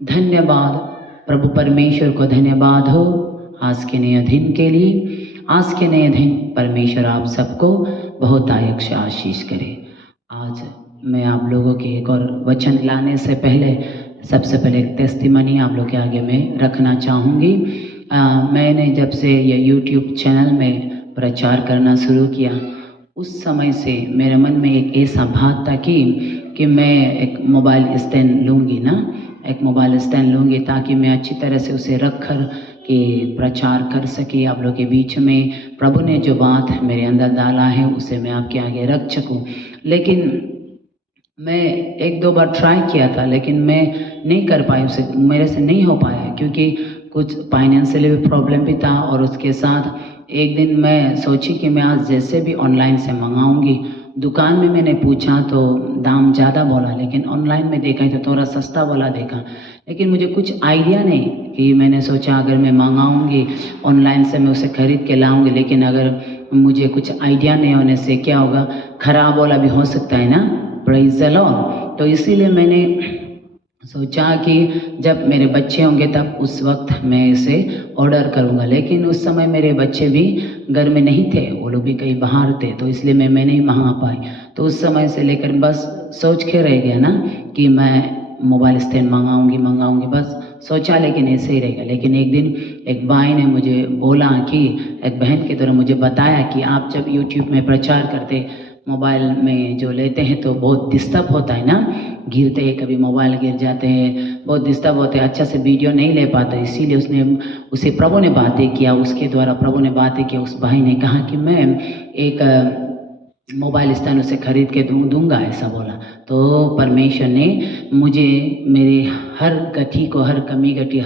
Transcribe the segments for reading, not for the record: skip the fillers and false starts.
धन्यवाद प्रभु परमेश्वर को, धन्यवाद हो आज के नए दिन के लिए। आज के नए दिन परमेश्वर आप सबको बहुत आयक से आशीष करे। आज मैं आप लोगों के एक और वचन लाने से पहले सबसे पहले एक टेस्टिमनी आप लोग के आगे में रखना चाहूँगी। मैंने जब से ये यूट्यूब चैनल में प्रचार करना शुरू किया उस समय से मेरे मन में एक ऐसा बात था कि मैं एक मोबाइल स्टैंड लूँगी ना, एक मोबाइल स्टैंड लूँगी ताकि मैं अच्छी तरह से उसे रख कर कि प्रचार कर सके आप लोग के बीच में। प्रभु ने जो बात मेरे अंदर डाला है उसे मैं आपके आगे रख सकूँ। लेकिन मैं एक दो बार ट्राई किया था लेकिन मैं नहीं कर पाई, उसे मेरे से नहीं हो पाया क्योंकि कुछ फाइनेंशियली भी प्रॉब्लम भी था। और उसके साथ एक दिन मैं सोची कि मैं आज जैसे भी ऑनलाइन से मंगाऊंगी। दुकान में मैंने पूछा तो दाम ज़्यादा बोला, लेकिन ऑनलाइन में देखा तो थोड़ा सस्ता वाला देखा। लेकिन मुझे कुछ आइडिया नहीं कि मैंने सोचा अगर मैं मंगाऊंगी ऑनलाइन से मैं उसे खरीद के लाऊंगी, लेकिन अगर मुझे कुछ आइडिया नहीं होने से क्या होगा, ख़राब वाला भी हो सकता है ना, प्रेज़ द लॉर्ड। तो इसीलिए मैंने सोचा कि जब मेरे बच्चे होंगे तब उस वक्त मैं इसे ऑर्डर करूंगा। लेकिन उस समय मेरे बच्चे भी घर में नहीं थे, वो लोग भी कहीं बाहर थे, तो इसलिए मैं नहीं मंगा पाई। तो उस समय से लेकर बस सोच के रह गया ना कि मैं मोबाइल स्टैंड मंगाऊंगी बस सोचा, लेकिन ऐसे ही रहेगा। लेकिन एक दिन एक भाई ने मुझे बोला कि एक बहन की तरह मुझे बताया कि आप जब यूट्यूब में प्रचार करते मोबाइल में जो लेते हैं तो बहुत डिस्टर्ब होता है ना, गिरते हैं, कभी मोबाइल गिर जाते हैं, बहुत डिस्टर्ब होते हैं, अच्छा से वीडियो नहीं ले पाते। इसीलिए उसे प्रभु ने बातें किया, उसके द्वारा प्रभु ने बातें किया। उस भाई ने कहा कि मैं एक मोबाइल स्टैंड उसे खरीद के दूंगा, ऐसा बोला। तो परमेश्वर ने मुझे मेरे हर गति को, हर कमी गति,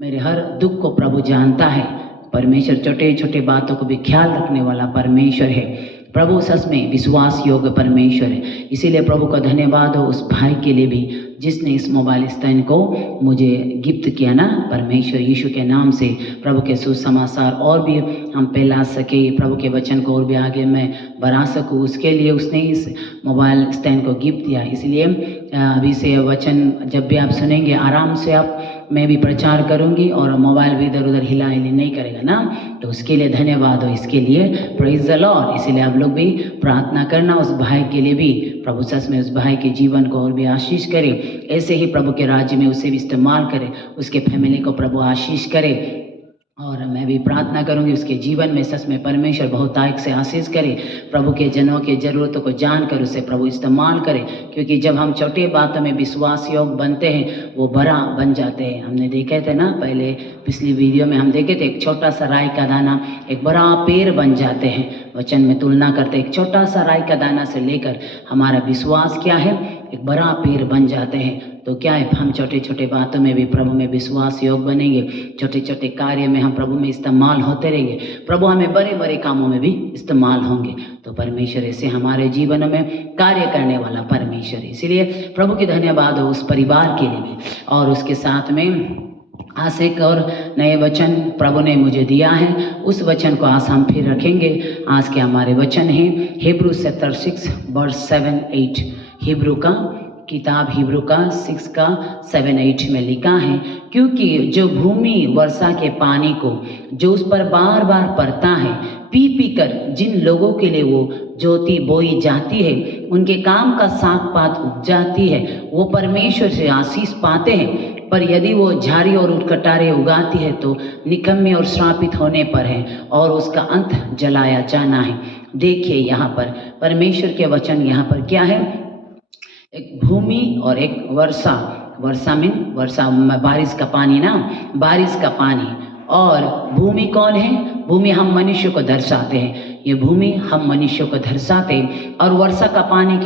मेरे हर दुख को प्रभु जानता है। परमेश्वर छोटे छोटे बातों को भी ख्याल रखने वाला परमेश्वर है। प्रभु सच में विश्वास योग्य परमेश्वर है। इसीलिए प्रभु का धन्यवाद हो उस भाई के लिए भी जिसने इस मोबाइल स्टैंड को मुझे गिफ्ट किया ना, परमेश्वर यीशु के नाम से प्रभु के सुसमाचार और भी हम फैला सके, प्रभु के वचन को और भी आगे मैं बढ़ा सकूँ, उसके लिए उसने इस मोबाइल स्टैंड को गिफ्ट दिया। इसलिए अभी से वचन जब भी आप सुनेंगे आराम से मैं भी प्रचार करूंगी और मोबाइल भी इधर उधर हिला हिली नहीं करेगा ना, तो उसके लिए धन्यवाद हो, इसके लिए प्रेज़ द लॉर्ड। इसीलिए आप लोग भी प्रार्थना करना उस भाई के लिए भी, प्रभु सच में उस भाई के जीवन को और भी आशीष करे, ऐसे ही प्रभु के राज्य में उसे भी इस्तेमाल करे, उसके फैमिली को प्रभु आशीष करे। और मैं भी प्रार्थना करूंगी उसके जीवन में सच में परमेश्वर बहुतायत से आशीष करे, प्रभु के जनों के ज़रूरतों को जानकर उसे प्रभु इस्तेमाल करे। क्योंकि जब हम छोटी बातों में विश्वास योग बनते हैं वो बड़ा बन जाते हैं। हमने देखे थे ना, पहले पिछली वीडियो में हम देखे थे, एक छोटा सा राई का दाना एक बड़ा पेड़ बन जाते हैं। वचन में तुलना करते एक छोटा सा राई का दाना से लेकर हमारा विश्वास क्या है, एक बड़ा पेड़ बन जाते हैं। तो क्या है, हम छोटे छोटे बातों में भी प्रभु में विश्वास योग बनेंगे, छोटे छोटे कार्य में हम प्रभु में इस्तेमाल होते रहेंगे, प्रभु हमें बड़े बड़े कामों में भी इस्तेमाल होंगे। तो परमेश्वर ऐसे हमारे जीवन में कार्य करने वाला परमेश्वर है। इसीलिए प्रभु की धन्यवाद हो उस परिवार के लिए भी। और उसके साथ में आज एक और नए वचन प्रभु ने मुझे दिया है, उस वचन को आज हम फिर रखेंगे। आज के हमारे वचन है हिब्रू चैप्टर 6 वर्स 7-8। हिब्रू का किताब हिब्रू का 6 का 7-8 में लिखा है, क्योंकि जो भूमि वर्षा के पानी को जो उस पर बार बार पड़ता है पी पी कर जिन लोगों के लिए वो ज्योति बोई जाती है, उनके काम का साग पात उग जाती है, वो परमेश्वर से आशीष पाते हैं। पर यदि वो झाड़ी और उटकटारे उगाती है तो निकम्मे और श्रापित होने पर है और उसका अंत जलाया जाना है। देखिए यहाँ पर परमेश्वर के वचन यहाँ पर क्या है, एक भूमि और एक वर्षा। वर्षा बारिश का पानी ना, बारिश का पानी। और भूमि कौन है, भूमि हम मनुष्य को दर्शाते हैं, ये भूमि हम मनुष्य को दर्शाते हैं। और वर्षा का पानी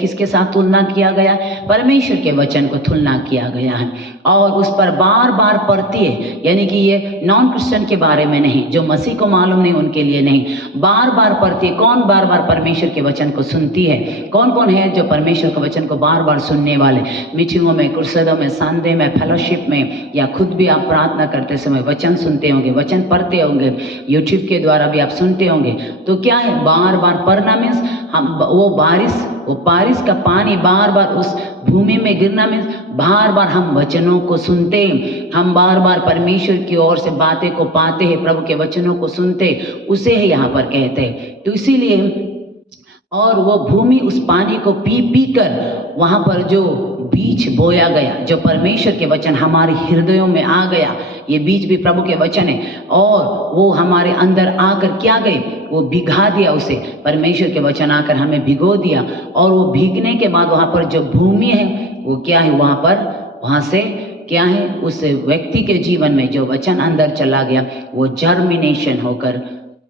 किसके साथ तुलना किया गया, परमेश्वर के वचन को तुलना किया गया है। और उस पर बार बार पड़ती है, यानी कि ये नॉन क्रिश्चियन के बारे में नहीं, जो मसीह को मालूम नहीं उनके लिए नहीं, बार बार पड़ती है। कौन बार बार परमेश्वर के वचन को सुनती है, कौन कौन है जो परमेश्वर के वचन को बार बार सुनने वाले, मीटिंगों में, कुर्सदों में, संडे में, फेलोशिप में, या खुद भी आप प्रार्थना करते समय वचन सुनते होंगे, वचन पढ़ते होंगे, यूट्यूब के द्वारा भी आप सुनते होंगे। तो क्या है, बार बार पढ़ना मीन्स हम वो बारिश वो बारिश का पानी बार बार उस भूमि में गिरना में बार बार हम वचनों को सुनते, हम बार बार परमेश्वर की ओर से बातें को पाते हैं, प्रभु के वचनों को सुनते, उसे ही यहाँ पर कहते हैं। तो इसीलिए और वो भूमि उस पानी को पी पी कर वहाँ पर जो बीज बोया गया, जो परमेश्वर के वचन हमारे हृदयों में आ गया, ये बीज भी प्रभु के वचन है, और वो हमारे अंदर आकर क्या गए, वो भिगा दिया उसे, परमेश्वर के वचन आकर हमें भिगो दिया। और वो भीगने के बाद वहाँ पर जो भूमि है वो क्या है, वहाँ से क्या है, उस व्यक्ति के जीवन में जो वचन अंदर चला गया वो जर्मिनेशन होकर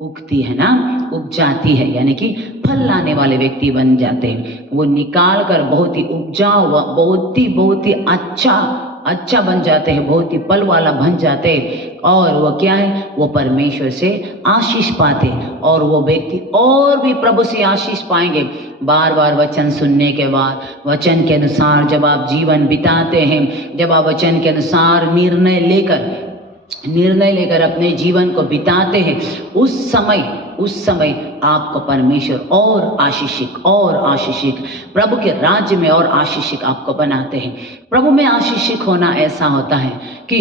उगती है ना, उग जाती है, यानी कि फल लाने वाले व्यक्ति बन जाते हैं। वो निकाल कर बहुत ही उपजाऊ, बहुत ही अच्छा बन जाते हैं, बहुत ही फल वाला बन जाते हैं। और वो क्या है, वो परमेश्वर से आशीष पाते, और वो व्यक्ति और भी प्रभु से आशीष पाएंगे। बार बार वचन सुनने के बाद, वचन के अनुसार जब आप जीवन बिताते हैं, जब आप वचन के अनुसार निर्णय लेकर अपने जीवन को बिताते हैं, उस समय आपको परमेश्वर और आशीषिक प्रभु के राज्य में और आशीषिक आपको बनाते हैं। प्रभु में आशीषिक होना ऐसा होता है कि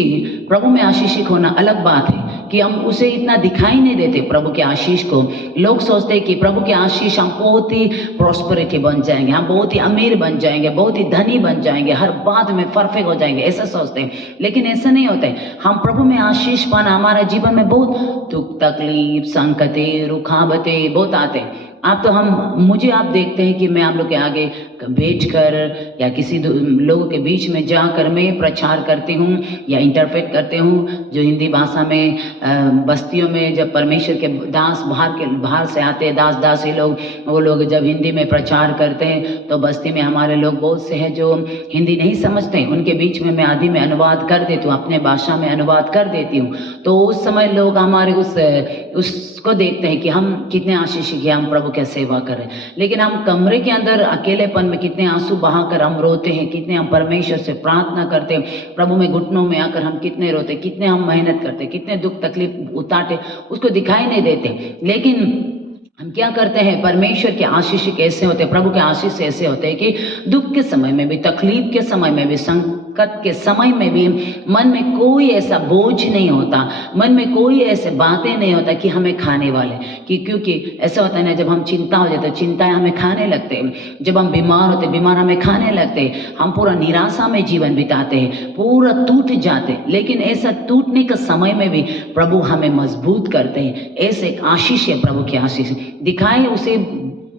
प्रभु में आशीषिक होना अलग बात है कि हम उसे इतना दिखाई नहीं देते प्रभु के आशीष को। लोग सोचते हैं कि प्रभु के आशीष हम बहुत ही प्रॉस्पेरिटी बन जाएंगे, हम बहुत ही अमीर बन जाएंगे, बहुत ही धनी बन जाएंगे, हर बात में परफेक्ट हो जाएंगे, ऐसा सोचते हैं। लेकिन ऐसा नहीं होता है। हम प्रभु में आशीष पाना, हमारे जीवन में बहुत दुख तकलीफ संकटें रुकावटें बहुत आते हैं। मुझे आप देखते हैं कि मैं आप लोग के आगे बैठकर या किसी लोगों के बीच में जाकर मैं प्रचार करती हूँ या इंटरप्रेट करते हूँ, जो हिंदी भाषा में बस्तियों में जब परमेश्वर के दास बाहर से आते हैं, दासी लोग, वो लोग जब हिंदी में प्रचार करते हैं तो बस्ती में हमारे लोग बहुत से हैं जो हिंदी नहीं समझते हैं, उनके बीच में मैं आदि में अनुवाद कर देती हूँ, अपने भाषा में अनुवाद कर देती हूँ। तो उस समय लोग हमारे उसको देखते हैं कि हम कितने आशीषित हैं, हम प्रभु की सेवा कर रहे हैं। लेकिन हम कमरे के अंदर अकेलेपन में कितने आंसू बहाकर हम रोते हैं, कितने हम परमेश्वर से प्रार्थना करते हैं, प्रभु में घुटनों में आकर हम कितने रोते, कितने हम मेहनत करते, कितने दुख तकलीफ उतारते, उसको दिखाई नहीं देते। लेकिन हम क्या करते हैं, परमेश्वर के आशीष कैसे होते हैं, प्रभु के आशीष ऐसे होते हैं कि दुख के समय में भी, तकलीफ के समय में भी, संकट के समय में भी मन में कोई ऐसा बोझ नहीं होता, मन में कोई ऐसे बातें नहीं होता कि हमें खाने वाले, क्योंकि ऐसा होता है ना, जब हम चिंता हो जाते चिंताएं हमें खाने लगते हैं, जब हम बीमार होते बीमार हमें खाने लगते हैं, हम पूरा निराशा में जीवन बिताते हैं, पूरा टूट जाते। लेकिन ऐसा टूटने के समय में भी प्रभु हमें मजबूत करते हैं। ऐसे एक आशीष है, प्रभु की आशीष दिखाए, उसे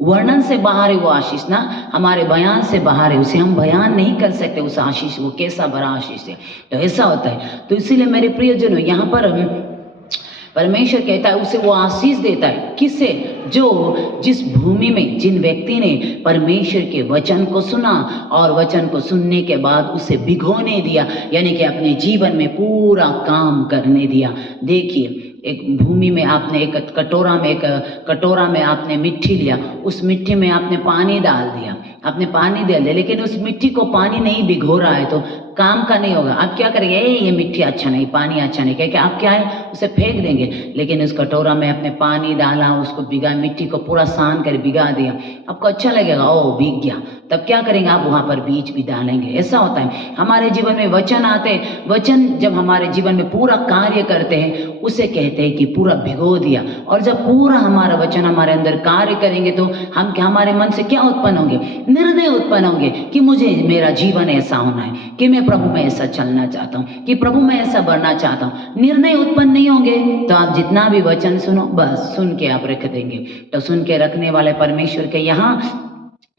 वर्णन से बाहर है वो आशीष ना, हमारे बयान से बाहर है, उसे हम बयान नहीं कर सकते उस आशीष, वो कैसा बड़ा आशीष है। तो ऐसा होता है। तो इसीलिए मेरे प्रियजनों, यहाँ पर परमेश्वर कहता है उसे वो आशीष देता है, किससे, जो जिस भूमि में, जिन व्यक्ति ने परमेश्वर के वचन को सुना और वचन को सुनने के बाद उसे भिगोने दिया, यानी कि अपने जीवन में पूरा काम करने दिया। देखिए, एक भूमि में आपने एक कटोरा में आपने मिट्टी लिया, उस मिट्टी में आपने पानी डाल दिया, लेकिन उस मिट्टी को पानी नहीं भिगो रहा है तो काम का नहीं होगा। आप क्या करेंगे, ये मिट्टी अच्छा नहीं, पानी अच्छा नहीं, क्या आप क्या है उसे फेंक देंगे। लेकिन उस कटोरा में आपने पानी डाला, उसको भिगा, मिट्टी को पूरा सान कर भिगा दिया, आपको अच्छा लगेगा, ओ भीग गया। तब क्या करेंगे, आप वहाँ पर बीज भी डालेंगे। ऐसा होता है हमारे जीवन में, वचन आते हैं, वचन जब हमारे जीवन में पूरा कार्य करते हैं उसे कहते हैं कि पूरा भिगो दिया। और जब पूरा हमारा वचन हमारे अंदर कार्य करेंगे तो हम हमारे मन से क्या उत्पन्न होंगे, निर्णय उत्पन्न होंगे कि मुझे मेरा जीवन ऐसा होना है, कि मैं प्रभु में ऐसा चलना चाहता हूँ, कि प्रभु में ऐसा बढ़ना चाहता हूँ। निर्णय उत्पन्न नहीं होंगे तो आप जितना भी वचन सुनो, बस सुन के आप रख देंगे। तो सुन के रखने वाले परमेश्वर के यहाँ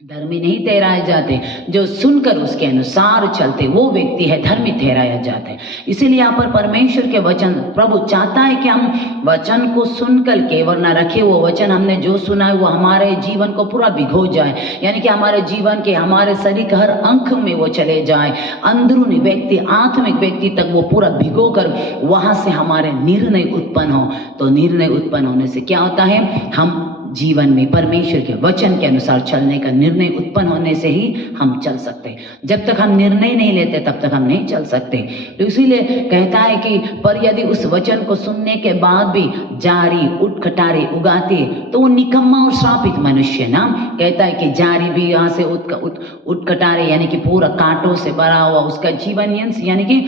धर्मी नहीं ठहराए जाते, जो सुनकर उसके अनुसार चलते वो व्यक्ति है धर्मी ठहराया जाता है। इसीलिए यहाँ पर परमेश्वर के वचन, प्रभु चाहता है कि हम वचन को सुनकर केवल न रखे, वो वचन हमने जो सुना है वो हमारे जीवन को पूरा भिगो जाए, यानी कि हमारे जीवन के, हमारे शरीर के हर अंग में वो चले जाए, अंदरूनी व्यक्ति, आत्मिक व्यक्ति तक वो पूरा भिगो कर वहाँ से हमारे निर्णय उत्पन्न हो। तो निर्णय उत्पन्न होने से क्या होता है, हम जीवन में परमेश्वर के वचन के अनुसार चलने का निर्णय उत्पन्न होने से ही हम चल सकते हैं। जब तक हम निर्णय नहीं लेते तब तक हम नहीं चल सकते। तो इसीलिए कहता है कि पर यदि उस वचन को सुनने के बाद भी जारी उठ खटारे उगाते तो वो निकम्मा और श्रापित मनुष्य ना। कहता है कि जारी भी यहाँ से उठ खटारे यानी कि पूरा कांटों से भरा हुआ उसका जीवन यानी कि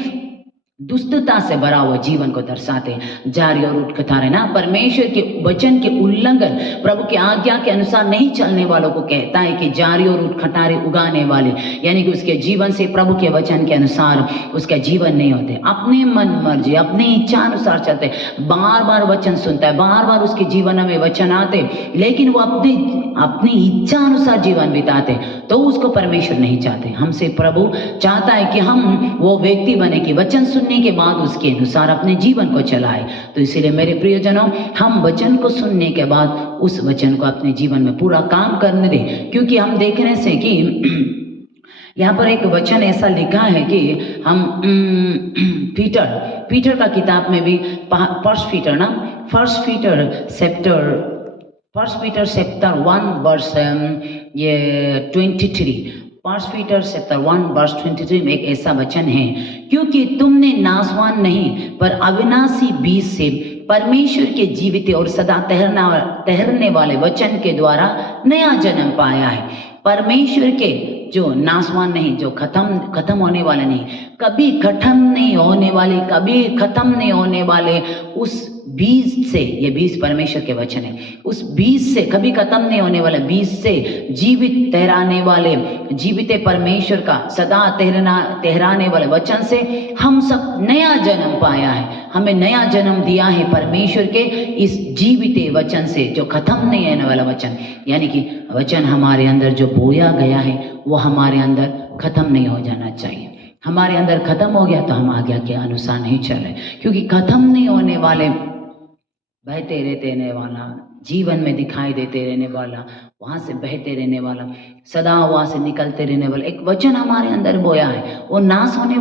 दुष्टता से भरा हुआ जीवन को दर्शाते हैं। जारी और उठ खटारे ना परमेश्वर के वचन के उल्लंघन प्रभु की आज्ञा के अनुसार नहीं चलने वालों को कहता है कि जारी और उठ खटारे उगाने वाले, यानी कि उसके जीवन से प्रभु के वचन के अनुसार उसका जीवन नहीं होते, अपने मन मर्जी अपनी इच्छा अनुसार चलते, बार बार वचन सुनता है, बार बार उसके जीवन में वचन आते, लेकिन वो अपनी इच्छा अनुसार जीवन बिताते, तो उसको परमेश्वर नहीं चाहते। हमसे प्रभु चाहता है कि हम वो व्यक्ति बने कि वचन सुनने के बाद उसके अनुसार अपने जीवन को चलाए। तो इसीलिए मेरे प्रियजनों, हम वचन को सुनने के बाद उस वचन को अपने जीवन में पूरा काम करने दें, क्योंकि हम देखने से कि यहाँ पर एक वचन ऐसा लिखा है कि हम पीटर का किताब में भी first Peter chapter 1 verse 23, first Peter chapter 1 verse 23 में एक ऐसा वचन है, क्योंकि तुमने नाशवान नहीं पर अविनाशी बीज से परमेश्वर के जीवित और सदा ठहरने वाले वचन के द्वारा नया जन्म पाया है। परमेश्वर के जो नाशवान नहीं, जो खत्म होने वाले नहीं, कभी खत्म नहीं होने वाले उस बीज से, ये बीज परमेश्वर के वचन है, उस बीज से कभी खत्म नहीं होने वाले बीज से जीवित ठहराने वाले जीवित परमेश्वर का सदा ठहराने वाले वचन से हम सब नया जन्म पाया है। हमें नया जन्म दिया है परमेश्वर के इस जीवित वचन से, जो खत्म नहीं होने वाला वचन, यानी कि वचन हमारे अंदर जो बोया गया है वो हमारे अंदर खत्म नहीं हो जाना चाहिए। हमारे अंदर खत्म हो गया तो हम आज्ञा के अनुसार नहीं चले, क्योंकि खत्म नहीं होने वाले, बहते रहने वाला, जीवन में दिखाई देते रहने वाला, वहां से बहते रहने वाला, सदा वहां से निकलते रहने वाला एक वचन हमारे अंदर बोया है, वो नाश होने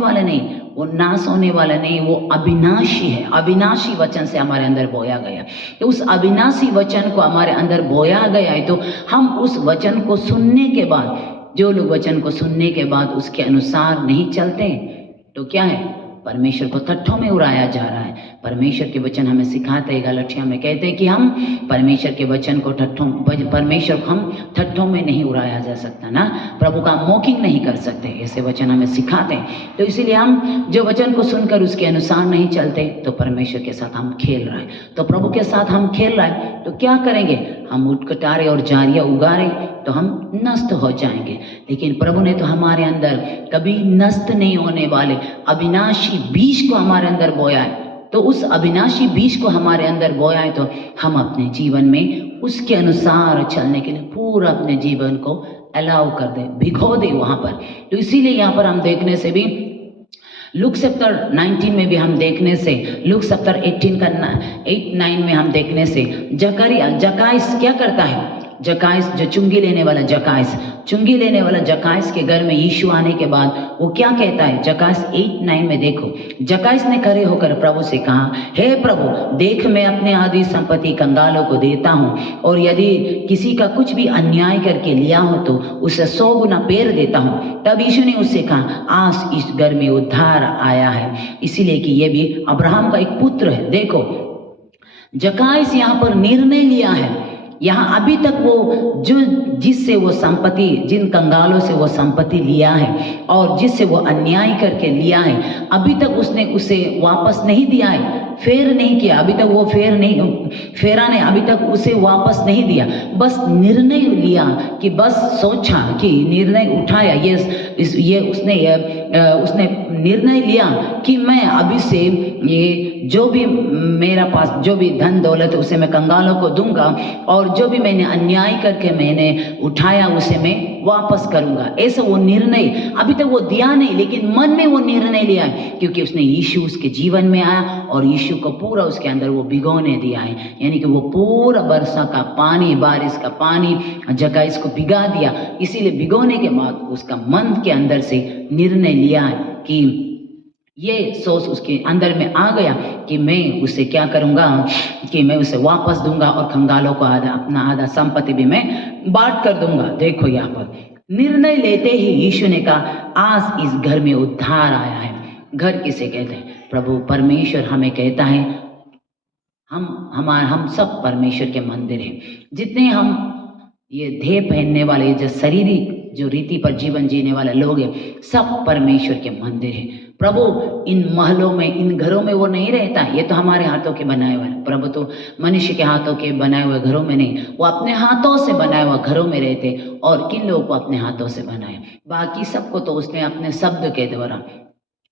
वाला नहीं, वो अविनाशी है। अविनाशी वचन से हमारे अंदर बोया गया, तो उस अविनाशी वचन को हमारे अंदर बोया गया है। तो हम उस वचन को सुनने के बाद, जो लोग वचन को सुनने के बाद उसके अनुसार नहीं चलते तो क्या है, परमेश्वर को ठट्ठों में उड़ाया जा रहा है। परमेश्वर के वचन हमें सिखाते हैं, गलतियां में कहते हैं कि हम परमेश्वर के वचन को परमेश्वर को हम ठट्ठों में नहीं उड़ाया जा सकता ना, प्रभु का मॉकिंग नहीं कर सकते, ऐसे वचन हमें सिखाते हैं। तो इसीलिए हम जो वचन को सुनकर उसके अनुसार नहीं चलते तो परमेश्वर के साथ हम खेल रहे हैं। तो प्रभु के साथ हम खेल रहे हैं तो क्या करेंगे, हम उठकटारे और जारियां उगा रहे तो हम नष्ट हो जाएंगे। लेकिन प्रभु ने तो हमारे अंदर कभी नष्ट नहीं होने वाले अविनाशी बीज को हमारे अंदर बोया है। तो उस अविनाशी बीज को हमारे अंदर बोया है तो हम अपने जीवन में उसके अनुसार चलने के लिए पूरा अपने जीवन को अलाउ कर दे, भिगो दे वहां पर। तो इसीलिए यहाँ पर हम देखने से भी लूक चैप्टर 19 में भी हम देखने से, लूक चैप्टर 8-9 में हम देखने से जकाइस क्या करता है, जकाइस जो चुंगी लेने वाला जकाइस के घर में यीशु आने के बाद वो क्या कहता है, जकाइस 8-9 में देखो, जकाइस ने खड़े होकर प्रभु से कहा, हे प्रभु देख मैं अपने आधी संपत्ति कंगालों को देता हूँ, और यदि किसी का कुछ भी अन्याय करके लिया हो तो उसे 100 गुना फेर देता हूँ। तब यीशु ने उससे कहा, आज इस घर में उद्धार आया है, इसीलिए कि ये भी अब्राहम का एक पुत्र है। देखो जकाइस यहाँ पर निर्णय लिया है, यहाँ अभी तक वो जिससे वो संपत्ति, जिन कंगालों से वो संपत्ति लिया है और जिससे वो अन्याय करके लिया है, अभी तक उसने उसे वापस नहीं दिया है, फेर नहीं किया, अभी तक वो फेरा ने अभी तक उसे वापस नहीं दिया। बस निर्णय लिया कि बस सोचा कि निर्णय उठाया, उसने निर्णय लिया कि मैं अभी से ये जो भी मेरा पास जो भी धन दौलत उसे मैं कंगालों को दूंगा, और जो भी मैंने अन्याय करके मैंने उठाया उसे मैं वापस करूंगा। ऐसा वो निर्णय अभी तक वो दिया नहीं, लेकिन मन में वो निर्णय लिया है, क्योंकि उसने यीशु उसके जीवन में आया और यीशु को पूरा उसके अंदर वो भिगोने दिया है, यानी कि वो पूरा वर्षा का पानी, बारिश का पानी जकाइस को भिगा दिया। इसीलिए भिगोने के बाद उसका मन के अंदर से निर्णय लिया है कि ये सोच उसके अंदर में आ गया कि मैं उसे क्या करूँगा कि मैं उसे वापस दूंगा और कंगालों को अपना आधा संपत्ति भी मैं बांट कर दूंगा। देखो यहाँ पर निर्णय लेते ही यीशु ने कहा आज इस घर में उद्धार आया है। घर किसे कहते हैं? प्रभु परमेश्वर हमें कहता है हम सब परमेश्वर के मंदिर हैं। जितने हम ये देह पहनने वाले जो शारीरिक जो रीति पर जीवन जीने वाले लोग हैं सब परमेश्वर के मंदिर हैं। प्रभु इन महलों में इन घरों में वो नहीं रहता। ये तो हमारे हाथों के बनाए हुए, प्रभु तो मनुष्य के हाथों के बनाए हुए घरों में नहीं, वो अपने हाथों से बनाए हुए घरों में रहते। और किन लोगों को अपने हाथों से बनाए? बाकी सबको तो उसने अपने शब्द के द्वारा,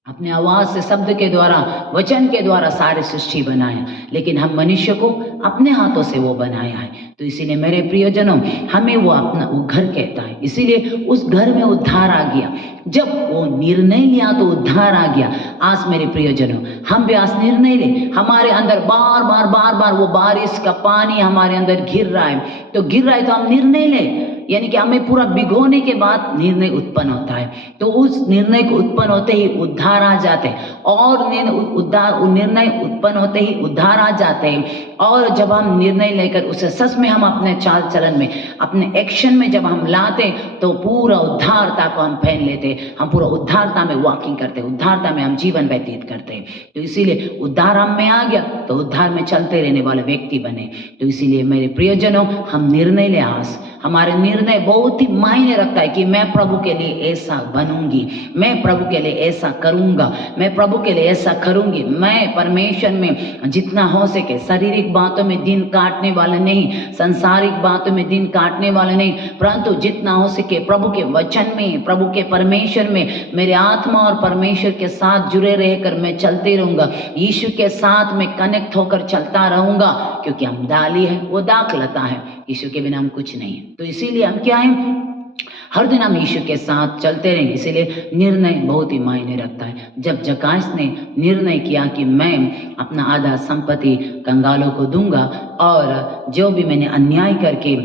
अपने आवाज से, शब्द के द्वारा, वचन के द्वारा सारे सृष्टि बनाया। लेकिन हम मनुष्य को अपने हाथों से वो बनाया है। तो इसीलिए मेरे प्रियजनों हमें वो अपना वो घर कहता है। इसीलिए उस घर में उद्धार आ गया। जब वो निर्णय लिया तो उद्धार आ गया। आज मेरे प्रियजनों हम भी आज निर्णय ले, हमारे अंदर बार बार वो बारिश का पानी हमारे अंदर गिर रहा है, तो गिर रहा है तो हम निर्णय ले, यानी कि हमें पूरा भिगोने के बाद निर्णय उत्पन्न होता है। तो उस निर्णय को उत्पन्न होते ही उद्धार आ जाते हैं। और निर्णय उत्पन्न होते ही उद्धार आ जाते हैं। और जब हम निर्णय लेकर उसे सच में हम अपने चाल चलन में, अपने एक्शन में जब हम लाते तो पूरा उद्धारता को हम पहन लेते, हम पूरा उद्धारता में वॉकिंग करते, उद्धारता में हम जीवन व्यतीत करते हैं। तो इसीलिए उद्धार हम में आ गया तो उद्धार में चलते रहने वाले व्यक्ति बने। तो इसीलिए मेरे प्रियजनों हम निर्णय ले, आज हमारे निर्णय बहुत ही मायने रखता है कि मैं प्रभु के लिए ऐसा बनूंगी, मैं प्रभु के लिए ऐसा करूंगा, मैं प्रभु के लिए ऐसा करूंगी। मैं परमेश्वर में जितना हो सके शारीरिक बातों में दिन काटने वाले नहीं, सांसारिक बातों में दिन काटने वाले नहीं, परंतु जितना हो सके प्रभु के वचन में, प्रभु के परमेश्वर में मेरे आत्मा और परमेश्वर के साथ जुड़े रहकर मैं चलते रहूंगा। यीशु के साथ में कनेक्ट होकर चलता रहूंगा, क्योंकि हम डाली है वो दाखलता है, यीशु के बिना हम कुछ नहीं है। तो इसीलिए हम क्या हैं, हर दिन हम यीशु के साथ चलते रहेंगे। इसीलिए निर्णय बहुत ही मायने रखता है। जब जकायस ने निर्णय किया कि मैं अपना आधा संपत्ति कंगालों को दूंगा और जो भी मैंने अन्याय करके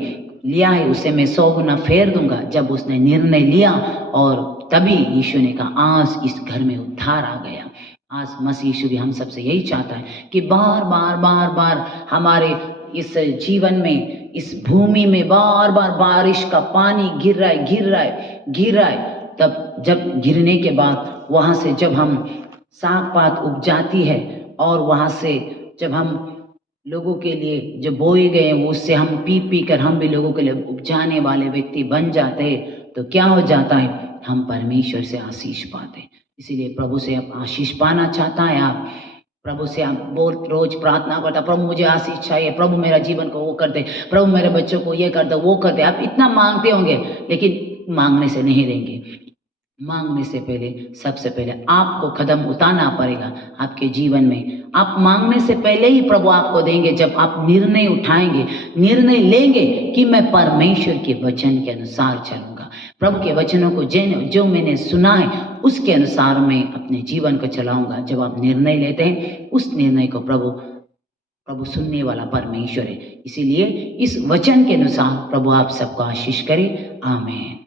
लिया है उसे मैं 100 गुना फेर दूंगा, जब उसने निर्णय लिया और तभी यीशु ने कहा आज इस घर में उद्धार आ गया। आज मसीह यीशु भी हम सबसे यही चाहता है कि बार बार हमारे इस जीवन में, इस भूमि में बार बार बारिश का पानी गिर रहा है। तब जब गिरने के बाद वहाँ से जब हम साग पात उग जाती है और वहाँ से जब हम लोगों के लिए जो बोए गए वो उससे हम पी कर हम भी लोगों के लिए उपजाने वाले व्यक्ति बन जाते हैं, तो क्या हो जाता है, हम परमेश्वर से आशीष पाते हैं। इसीलिए प्रभु से आप आशीष पाना चाहता है, आप प्रभु से आप बहुत रोज प्रार्थना करता, प्रभु मुझे आशीष चाहिए, प्रभु मेरा जीवन को वो कर दे, प्रभु मेरे बच्चों को ये कर दे, वो कर दे। आप इतना मांगते होंगे, लेकिन मांगने से नहीं रहेंगे। मांगने से पहले सबसे पहले आपको कदम उठाना पड़ेगा आपके जीवन में। आप मांगने से पहले ही प्रभु आपको देंगे, जब आप निर्णय उठाएंगे, निर्णय लेंगे कि मैं परमेश्वर के वचन के अनुसार चलूंगा, प्रभु के वचनों को जो मैंने सुना है उसके अनुसार मैं अपने जीवन को चलाऊंगा। जब आप निर्णय लेते हैं उस निर्णय को प्रभु सुनने वाला परमेश्वर है। इसीलिए इस वचन के अनुसार प्रभु आप सबको आशीष करे। आमीन।